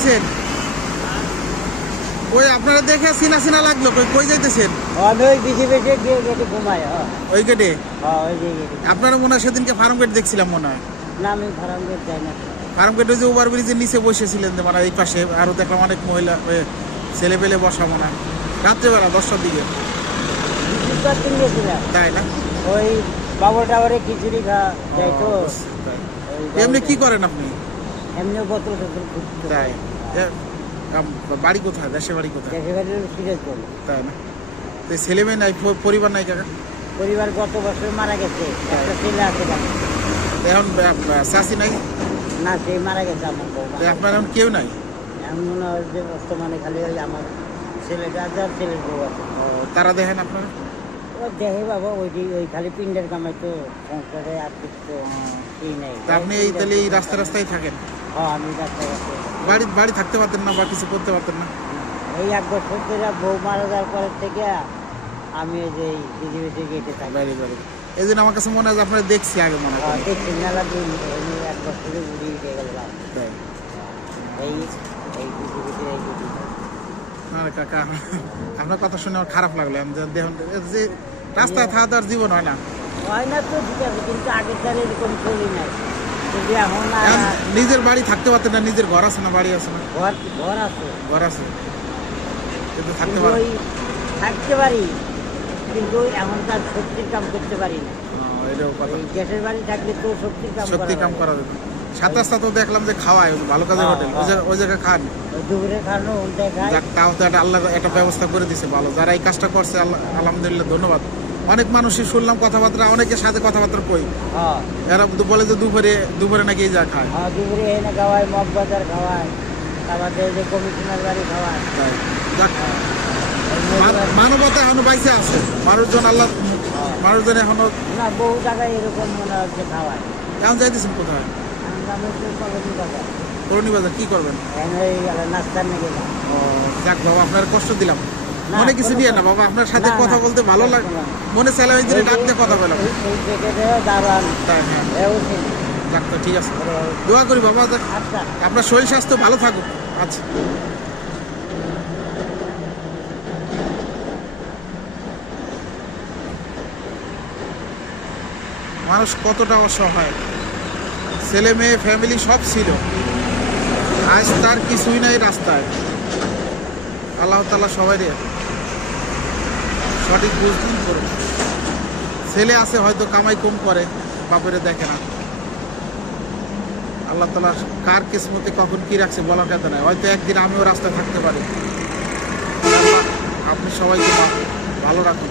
যাইতেছেন? ওই আপনারা দেখে চিনা চিনা লাগলো, কই যাইতেছেন? আমি ওই বিজেপি গেটে ঘুমাই। ওই গেটে? ওই যে গেটে। আপনারা মনে হয় সেদিনকে ফার্ম গেট দেখছিলাম মনে হয়। না, আমি ফার্ম গেট যাই না। ফার্ম গেটে যে ওভার ব্রিজের নিচে বসেছিলেন যে, মানে এই পাশে আরো দেখলাম অনেক মহিলা ছেলে পেলে বসা মনে হয় রাত্রেবেলা 10টার দিকে। গেছিলাম তাই না? ওই বাবর টাবারে খিচুড়ি যাই তো। এমনি কি করেন আপনি? এমনি বোতল তাই? বাড়ি কোথায়? দেশে বাড়ি কোথায়? দেশে বাড়ি সিরাজগঞ্জ। তাই না? তো ছেলে মেয়ে নাই, পরিবার নাই কাকা? পরিবার গত বছর মারা গেছে, একটা ছেলে আছে। এখন চাষি নাই? না, সে মারা গেছে আমার বউ। আপনার এখন কেউ নাই? এমন মনে হয় যে বর্তমানে খালি ওই আমার ছেলেটা আছে আর ছেলের বউ আছে। তারা দেখেন আপনারা? ও দেখে বাবা, ওই খালি পিন্ডের কামাই তো, সংসারে আর কিছু এই নেই। আপনি এই তাহলে এই রাস্তায় থাকেন? হ্যাঁ, আমি রাস্তায় আছি। বাড়ি থাকতে পারতেন না বা কিছু করতে পারতেন না? এই 1 বছর ধরে বউ মারা যাওয়ার পরের থেকে আমি ওই যে বিজেপি গেটে থাকি। বাড়ি এই জন্য আমার কাছে মনে হয় যে আপনারা দেখছি আগে মনে হয়। দেখছি মেলা দিন 1 বছরে উড়িয়ে দিয়ে গেল। এই বিজেপিতে এই না কাকা, আপনার কথা শুনে আমার খারাপ লাগলো। দেখুন যে রাস্তায় থাকা তো আর জীবন হয় না। হয় না তো, ঠিক আছে, কিন্তু আগের দ্বারা এরকম চলি নাই। যদি এখন নিজের বাড়ি থাকতে পারতেন না? নিজের ঘর আছে না? বাড়ি আছে না? ঘর আছে। ঘর আছে কিন্তু থাকতে কিন্তু পারেন? ওই থাকতে পারি, কিন্তু এমন কাজ শক্তির কাম করতে পারি না। এটাও কথা। এই গ্যাসের বাড়ি থাকলে তো শক্তির কাম করা যেত। 7 রাস্তা তো দেখলাম যে খাওয়ায়, ভালো কাজের হোটেল, ওই জায়গায় খান। দুপুরে খানো উল্টে খায়। তাও তো আল্লাহ একটা ব্যবস্থা করে দিছে ভালো। যারা এই কাজটা করছে আলহামদুলিল্লাহ, ধন্যবাদ। অনেক মানুষই শুনলাম কথাবার্তা, অনেকের সাথে কথাবার্তা কই, এরা বলে যে দুপুরে নাকি এই যা খায়। দুপুরে এনে খাওয়ায়, মগবাজার খাওয়ায়, আমাদের যে কমিশনার বাড়ি খাওয়ায়। মানবতা এখনো বাইসে আছে, মানুষজন এখনো। না, বহু জায়গায় এরকম মনে হচ্ছে খাওয়ায়। এখন যাইতেছেন কোথায়? করণী বাজার। কি করবেন? নাস্তার নিয়ে গেলাম। যাক বাবা, আপনার কষ্ট দিলাম। মনে কিছু দিয়ে না বাবা, আপনার সাথে কথা বলতে ভালো লাগে, মনে চাইলাম এই দিনে ডাকতে কথা বললাম। যাক তো ঠিক আছে, দোয়া করি বাবা আপনার শরীর স্বাস্থ্য ভালো থাকুক। আচ্ছা, মানুষ কতটা অসহায়, ছেলে মেয়ে ফ্যামিলি সব ছিল, আজ তার কিছুই নাই রাস্তায়। আল্লাহ তাআলা সবাই সঠিক বুঝদিন করুন। ছেলে আছে হয়তো কামাই কম করে, বাপেরে দেখে না। আল্লাহ তাআলা কার কিসমতে কখন কি রাখছে বলার কথা নাই, হয়তো একদিন আমিও রাস্তায় থাকতে পারি। আপনি সবাইকে ভালো রাখুন।